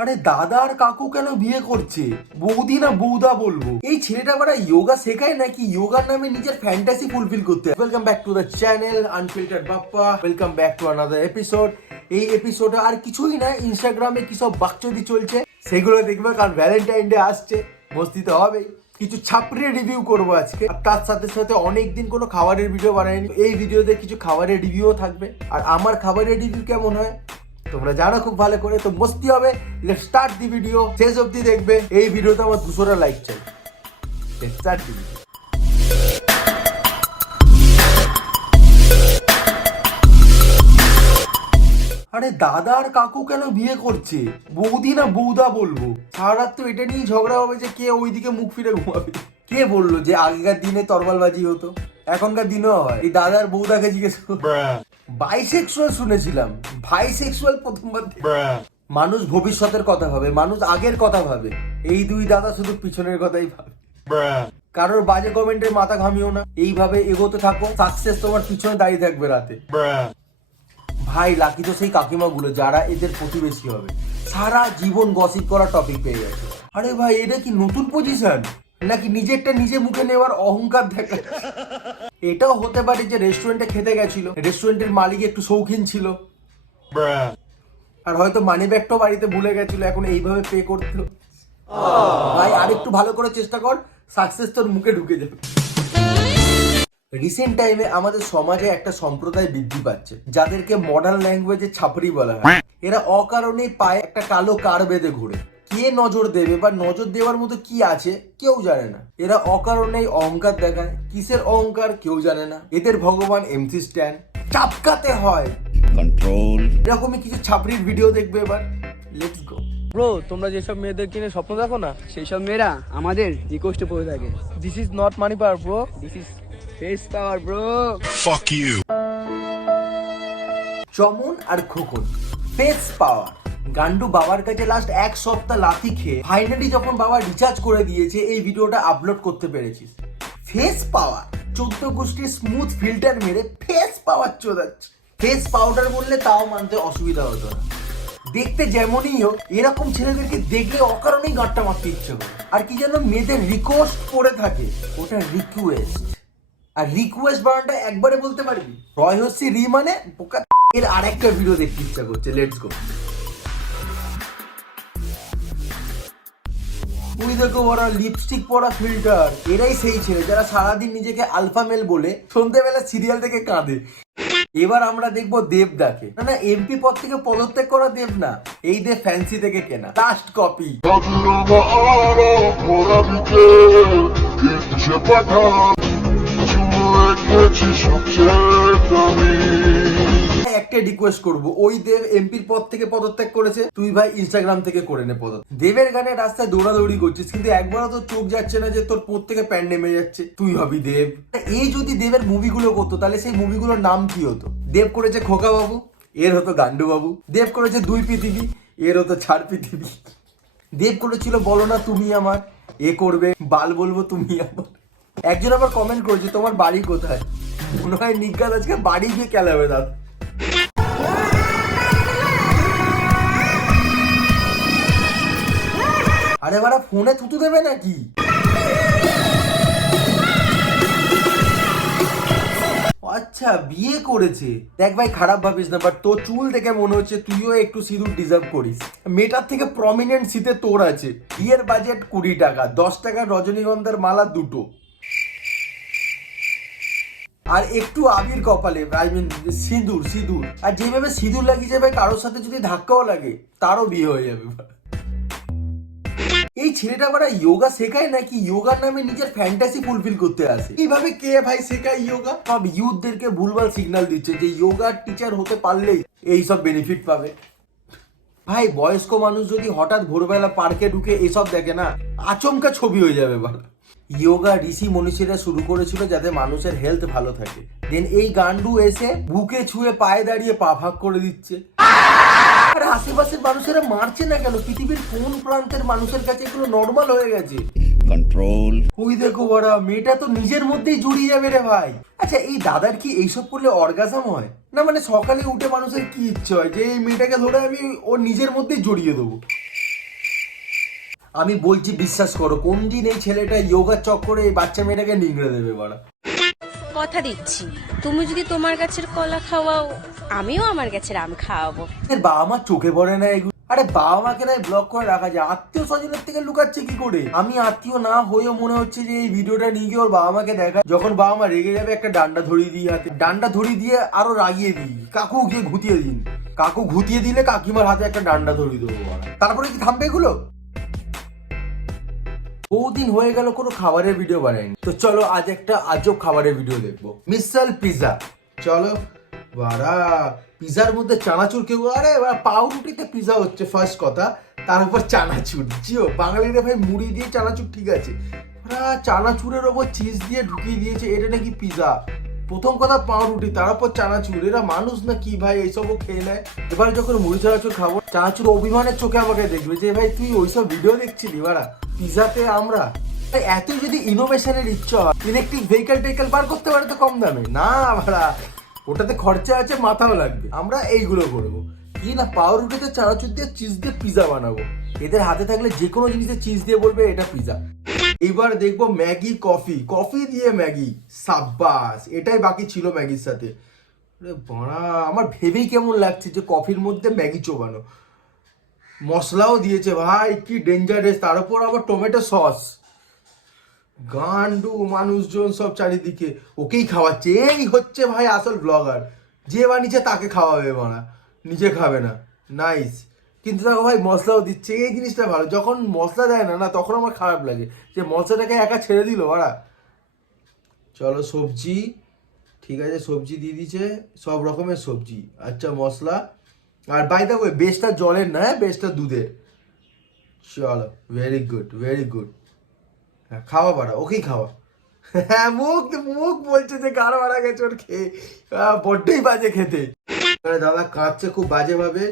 আরে দাদা আর কাকু কেন বিয়ে করছে? বৌদি না বৌদা বলবো? এই ছেলেটা বড় যোগা শেখায় নাকি যোগার নামে নিজের ফ্যান্টাসি ফুলফিল করতে? Welcome back to the channel unfiltered Bappa. Welcome back to another episode. এই এপিসোডে আর কিছুই না, ইনস্টাগ্রামে কি সব বাকচুদি চলছে সেগুলো দেখবে, কারণ ভ্যালেন্টাইন ডে আসছে, মস্তি তো হবেই। কিছু ছাপড়ে রিভিউ করবো আজকে, আর তার সাথে সাথে অনেকদিন কোনো খাবারের ভিডিও বানাইনি। এই ভিডিওতে কিছু খাবারের রিভিউও থাকবে, আর আমার খাবারের রিভিউ কেমন হয় তোমরা জানো খুব ভালো করে, তো মস্তি হবে। লেটস স্টার্ট দি ভিডিও, শেষ অবধি দেখবে। এই ভিডিওতে আমার 200টা লাইক চাই। Let's start the video. আরে দাদা আর কাকু কেন বিয়ে করছে? বৌদি না বৌদা বলবো? সারা রাত তো এটা নিয়েই ঝগড়া হবে যে কে ওইদিকে মুখ ফিরে ঘুমাবে। কে বললো যে আগেকার দিনে তরবালবাজি হতো? এখনকার দিনেও হয়। এই দাদার বৌদাকে জিজ্ঞেস করো। বাইসেক্সুয়াল শুনেছিলাম, ভাইসেক্সুয়াল প্রথমবার। মানুষ ভবিষ্যতের কথা ভাবে, মানুষ আগের কথা ভাবে। এই দুই দাদা শুধু পিছনের কথাই ভাবে। কারোর বাজে কমেন্টের মাথা ঘামিও না, এইভাবে এগোতে থাকো, সাকসেস তোমার পিছনে দাঁড়িয়ে থাকবে রাতে। ভাই লাকি তো সেই কাকিমা গুলো যারা এদের প্রতিবেশী হবে, সারা জীবন গসিপ করা টপিক পেয়ে গেছে। আরে ভাই এটা কি নতুন পজিশন নাকি নিজেরটা নিজে মুখে নেওয়ার অহংকার দেখা? এটাও হতে পারে যে রেস্টুরেন্টে খেতে গেছিল, রেস্টুরেন্টের মালিক একটু শৌখিন ছিল, আর হয়তো মানি ব্যাগটাও বাড়িতে ভুলে গেছিল, এখন এইভাবে পে করতে। ভাই আরেকটু ভালো করে চেষ্টা কর, সাকসেস তোর মুখে ঢুকে যাবে। রিসেন্ট টাইমে আমাদের সমাজে একটা সম্প্রদায় বৃদ্ধি পাচ্ছে যাদেরকে মডার্ন ল্যাঙ্গুয়েজে ছাপড়ি বলা হয়। এরা অকারণেই পায়ে একটা কালো কার বেঁধে ঘুরে। কে নজর দেবে বা নজর দেওয়ার মতো কি আছে কেউ জানে না। এরা অকারণেই অহংকার দেখায়, কিসের অহংকার কেউ জানে না। এদের ভগবান এমসি স্ট্যান্ড, চাপকাতে হয় কন্ট্রোল। এরকমই কিছু ছাপড়ির ভিডিও দেখবে এবার। Let's go. ব্রো, তোমরা যেসব মেয়েদের কিনে স্বপ্ন দেখো না, সেই সব মেয়েরা আমাদের রিকোয়েস্টে পড়ে থাকে। This is not money power bro, this is face power bro. Fuck you. চমন আর খোকন, ফেস পাওয়ার। গান্ডু বাবার কাছে লাস্ট এক সপ্তাহ লাথি খেয়ে ফাইনালি যখন বাবা রিচার্জ করে দিয়েছে, এই ভিডিওটা আপলোড করতে পেরেছিস। ফেস পাওয়ার 14 গোষ্ঠীর স্মুথ ফিল্টার মেরে ফেস পাওয়ার চোদাচ্ছে। ফেস পাউডার বললে তাও মানতে অসুবিধা হতো না। দেখতে যেমনই হোক, এরকম ছেলেদেরকে দেখলে অকারণেই গাঁটটা মারতে ইচ্ছে করে। আর কি যেন মেয়েদের রিকোয়েস্ট করে থাকে, ওটা রিকোয়েস্ট। আর রিকোয়েস্ট বানানটা একবারে বলতে পারবি? রয়হস্যি রি মানে বোকা। এর আরেকটা ভিডিও দেখতে ইচ্ছা করছে, লেটস গো। তুই দেখো ওরা লিপস্টিক পরা ফিল্টার, এরাই সেই ছেলে যারা সারাদিন নিজেকে আলফা মেল বলে সন্ধ্যেবেলা সিরিয়াল থেকে কাঁদে। এবার আমরা দেখবো দেবদাকে। না এমপি পদ থেকে পদত্যাগ করা দেব না, এই দেব ফ্যান্সি থেকে কেনা লাস্ট কপি। একটা রিকোয়েস্ট করবো, ওই দেব এমপির পদ থেকে পদত্যাগ করেছে, তুই ভাই ইনস্টাগ্রাম থেকে করে নে পদত্যাগ। দেবের গানে রাস্তায় দৌড়াদৌড়ি করছিস, কিন্তু একবারও তো চোখ যাচ্ছে না যে তোর পদ থেকে প্যান্ট নেমে যাচ্ছে, তুই হবি দেব। এই যদি দেবের মুভিগুলো করতো তাহলে সেই মুভিগুলোর নাম কি হতো? দেব করেছে খোকা বাবু, এর হতো গান্ডু বাবু। দেব করেছে দুই পৃথিবী, এর হতো চার পৃথিবী। দেব করেছিল বলো না তুমি আমার, এ করবে বাল বলবো তুমি আমার। একজন আবার কমেন্ট করেছে তোমার বাড়ি কোথায়? মনে হয় নিজ্ঞাত আজকে বাড়ি গিয়ে খেলাবে দাদা। আরে বাড়া ফোনে থুতু দেবে নাকি? আচ্ছা বিয়ে করেছে। দেখ ভাই খারাপ ভাবিস না, বাট তোর চুল দেখে মনে হচ্ছে তুইও একটু সিঁদুর ডিজার্ভ করিস। মেয়েটার থেকে প্রমিনেন্ট শীতে তোর আছে। বিয়ের বাজেট 20 টাকা, 10 টাকা রজনীগন্ধার মালা দুটো, আর একটু আবির কপালে, আই মিন সিঁদুর। সিঁদুর আর যেভাবে সিঁদুর লাগিয়ে যাবে, কারোর সাথে যদি ধাক্কাও লাগে তারও বিয়ে হয়ে যাবে। এই ছেলেটা বারা যোগা শেখায় নাকি যোগার নামে নিজের ফ্যান্টাসি ফুলফিল করতে আসে? এইভাবে কে ভাই শেখায় যোগা? সব ইউথদেরকে ভুলভাল সিগন্যাল দিচ্ছে যে যোগার টিচার হতে পারলেই এই সব বেনিফিট পাবে। ভাই বয়স্ক মানুষ যদি হঠাৎ ভোরবেলা পার্কে ঢুকে এসব দেখে না, আচমকা ছবি হয়ে যাবে। বাবা যোগা ঋষি মনীষীরা শুরু করেছিল যাতে মানুষের হেলথ ভালো থাকে। দেন এই গান্ডু এসে বুকে ছুঁয়ে পায়ে দাঁড়িয়ে পা ভাগ করে দিচ্ছে। আর আশেপাশের মানুষেরা মারছে না কেন? পৃথিবীর কোন প্রান্তের মানুষের কাছে এগুলো নর্মাল হয়ে গেছে। কন্ট্রোল। ওই দেখো বড়া, মেয়েটা তো নিজের মধ্যেই জড়িয়ে যাবে রে ভাই। আচ্ছা এই দাদার কি এইসব করলে অর্গাজম হয় না? মানে সকালে উঠে মানুষের কি ইচ্ছে হয় যে এই মেয়েটাকে ধরে আমি ওর নিজের মধ্যেই জড়িয়ে দেবো। আমি বলছি বিশ্বাস করো, কোন দিন এই ছেলেটা যোগার চক্করে এই বাচ্চা মেয়েটাকে নিংড়ে দেবে বাড়া। কথা দিচ্ছি, তুমি যদি তোমার গাছের কলা খাওয়াও, আমিও আমার গাছের আম খাওয়াবো। এর বাবা মা চোখে পড়ে না এগুলো? আরে বাবা মাকে না ব্লক করে রাখা যায়, আত্মীয় স্বজনের থেকে লুকাচ্ছে কি করে? আমি আত্মীয় না হয়েও মনে হচ্ছে যে এই ভিডিওটা নিয়ে গিয়ে ওর বাবা মাকে দেখা, যখন বাবা মা রেগে যাবে একটা ডান্ডা ধরিয়ে দিই হাতে, ডান্ডা ধরিয়ে দিয়ে আরো রাগিয়ে দিই, কাকু গিয়ে ঘুতিয়ে দিন, কাকু ঘুতিয়ে দিলে কাকিমার হাতে একটা ডান্ডা ধরিয়ে দেবো বাড়া। তারপরে কি থামবে এগুলো? বহুদিন হয়ে গেল কোনো খাবারের ভিডিও বানাইনি, তো চলো আজ একটা আজব খাবারের ভিডিও দেখবো। মিসাল পিজা। চলো বাড়া, পিজার মধ্যে চানাচুর কেউ, আরে পাউরুটিতে পিজা হচ্ছে ফার্স্ট কথা, তার উপর চানাচুর। জিও বাঙালিরা ভাই মুড়ি দিয়ে চানাচুর ঠিক আছে, ওরা চানাচুরের ওপর চিজ দিয়ে ঢুকিয়ে দিয়েছে, এটা নাকি পিজা। প্রথম কথা পাউরুটি, তার উপর চানাচুর, এরা মানুষ না কি ভাই এইসবও খেয়ে নেয়। এবার যখন মুড়ি চানাচুর খাবো, চানাচুর অভিমানের চোখে আমাকে দেখবে যে ভাই তুই ওইসব ভিডিও দেখছিলি বাড়া, পিজাতে আমরা। এত যদি ইনোভেশনের ইচ্ছা হয়, ইলেকট্রিক ভেহিকেল টেকেল বার করতে পারে তো কম দামে না বাড়া, ওটাতে খরচা আছে, মাথাও লাগবে। আমরা এইগুলো করবো কি না, পাউরুটিতে চানাচুর দিয়ে চিজ দিয়ে পিজা বানাবো। এদের হাতে থাকলে যে কোনো জিনিসে চিজ দিয়ে বলবে এটা পিজা। এবার দেখবো ম্যাগি কফি, কফি দিয়ে ম্যাগি, সাব্বাস, এটাই বাকি ছিল ম্যাগির সাথে। বাড়া আমার ভেবেই কেমন লাগছে যে কফির মধ্যে ম্যাগি চোবানো, মশলাও দিয়েছে ভাই, কি ডেঞ্জারাস, তার উপর আবার টমেটো সস। গান্ডু মানুষজন সব চারিদিকে, ওকেই খাওয়াচ্ছে, এই হচ্ছে ভাই আসল ব্লগার, যে বানিয়েছে তাকে খাওয়াবে মানা, নিজে খাবে না। নাইস, কিন্তু দেখো ভাই মশলাও দিচ্ছে, এই জিনিসটা ভালো। যখন মশলা দেয় না না তখন আমার খারাপ লাগে যে মশলাটাকে একা ছেড়ে দিল ওরা। চলো সবজি, ঠিক আছে সবজি দিয়ে দিচ্ছে, সব রকমের সবজি, আচ্ছা মশলা। আর বাই দ্য ওয়ে বেশটা জলের না, হ্যাঁ বেশটা দুধের। চলো ভেরি গুড ভেরি গুড, হ্যাঁ খাওয়া বাড়া, ওকেই খাওয়া। হ্যাঁ মুখ মুখ বলছে যে গাড় মারা গেছে ওর খেয়ে, বড্ডই বাজে খেতে। দাদা কাঁদছে খুব বাজেভাবে,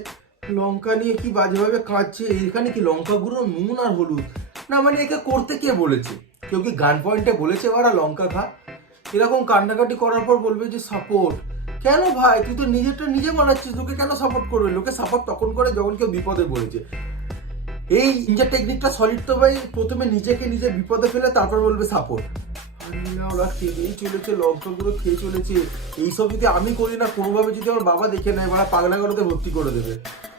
লঙ্কা নিয়ে কি বাজেভাবে কাঁদছে। এখানে কি লঙ্কা গুঁড়ো, নুন আর হলুদ না, মানে একে করতে কে বলেছে? কেউ কি গান পয়েন্টে বলেছে বাড়া লঙ্কা খা? এরকম কান্নাকাটি করার পর বলবে যে সাপোর্ট। কেন ভাই, তুই তো নিজেরটা নিজে বানাচ্ছিস, লোকে কেন সাপোর্ট করবে? লোকে সাপোর্ট তখন করে যখন কেউ বিপদে পড়েছে। এই নিজের টেকনিকটা সলিড তো ভাই, প্রথমে নিজেকে নিজে বিপদে ফেলে তারপর বলবে সাপোর্ট। ওরা খেয়েই চলেছে, লঙ্কাগুলো খেয়ে চলেছে। এইসব যদি আমি করি না, কোনোভাবে যদি আমার বাবা দেখে নেয়, ওরা পাগলাগারোতে ভর্তি করে দেবে।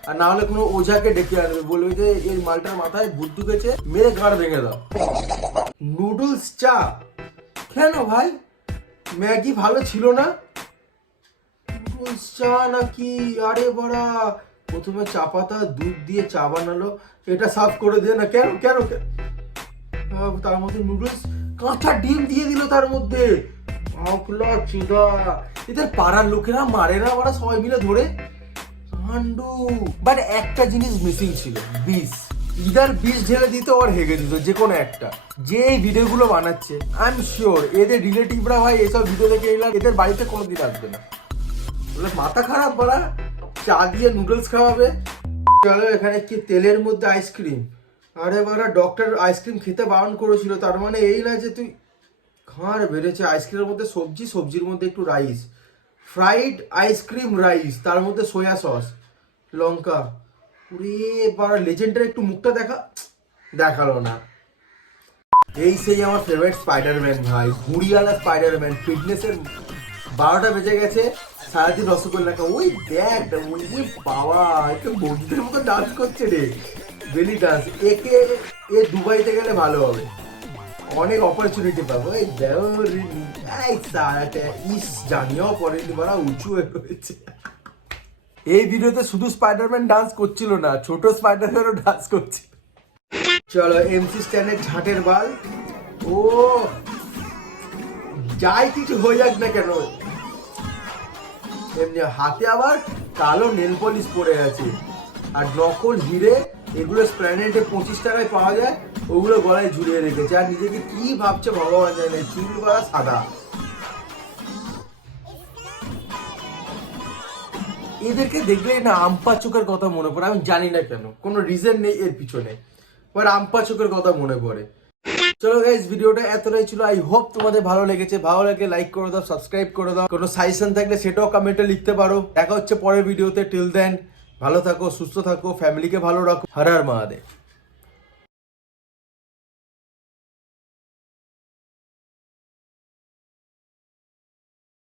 আর না হলে কোনো ওঝাকে ডেকে আনবে, বলবে যে এই মালটার মাথায় ভূত ঢুকেছে, মেরে গাড় ভেঙে দাও। নুডলস চা কেন ভাই? ম্যাগি ভালো ছিল না? নুডলস চা নাকি? আরে বড়া, প্রথমে চা পাতা দুধ দিয়ে চা বানালো, এটা সাফ করে দিয়ে না, কেন কেন কেন? তার মধ্যে নুডলস, কাঁচা ডিম দিয়ে দিল তার মধ্যে। এদের পাড়ার লোকেরা মারে না ওরা সবাই মিলে ধরে কাণ্ডু। বাট একটা জিনিস মিসিং ছিল, বিষ। ইদার বিষ ঢেলে দিত আর হেগে দিত, যে কোনো একটা। যে এই ভিডিওগুলো বানাচ্ছে আই এম শিওর এদের রিলেটিভরা ভাই এসব ভিডিও দেখে এলাম, এদের বাড়িতে কোনোদিন আসবে না। বলে মাথা খারাপ বলা, চা দিয়ে নুডলস খাওয়াবে। চলো এখানে কি তেলের মধ্যে আইসক্রিম। আরে বাড়া, ডক্টর আইসক্রিম খেতে বারণ করেছিল, তার মানে এই না যে তুই খাঁড় বেড়েছে। আইসক্রিমের মধ্যে সবজি, সবজির মধ্যে একটু রাইস, ফ্রাইড আইসক্রিম রাইস, তার মধ্যে সোয়া সস, লঙ্কা। ওরে বাড়া, লেজেন্ডের একটু মুখটা দেখালো না। এই সেই আমার ফেভারিট স্পাইডারম্যান ভাই, ঘুড়িওয়ালা স্পাইডারম্যান। ফিটনেসের 12টা বেজে গেছে, সারাদিন রসগোল্লা খা। ওই দেখ, ওই বাবা, একটু বন্ধুদের মতো ডান্স করছে রে, বেলি ডান্স। একে এ দুবাইতে গেলে ভালো হবে, অনেক অপরচুনিটি পাবো। এই জানিও পড়েনি বড়া, উঁচু হয়ে রয়েছে। এই ভিডিওতে শুধু স্পাইডারম্যান ডান্স করছিল না, ছোট স্পাইডারম্যানও ডান্স করছিল। চলো এমসি স্ট্যান্ডের ঝাঁটের বাল, ও যাই কিছু হয়ে যাক না কেন, এমনি হাতে আবার কালো নেল পলিশ পরে আছে আর নকল হিরে। এগুলো স্প্ল্যানেটে 25 টাকায় পাওয়া যায়, ওগুলো গলায় ঝুলিয়ে রেখেছে। আর নিজেকে কি ভাবছে ভগবান জানে, চুল করা সাদা। এদেরকে দেখলেই না আমপা চোখের কথা মনে পড়ে, আমি জানি না কেন, কোনো রিজন নেই এর পিছনে, বাট আমপা চোখের কথা মনে পড়ে। চলো গাইস, ভিডিওটা এতটাই ছিল। আই হোপ তোমাদের ভালো লেগেছে। ভালো লাগে লাইক করে দাও, সাবস্ক্রাইব করে দাও। কোনো সাজেশন থাকলে সেটাও কমেন্টে লিখতে পারো। দেখা হচ্ছে পরের ভিডিওতে। টিল দেন ভালো থাকো, সুস্থ থাকো, ফ্যামিলিকে ভালো রাখো। হর হর মহাদেব।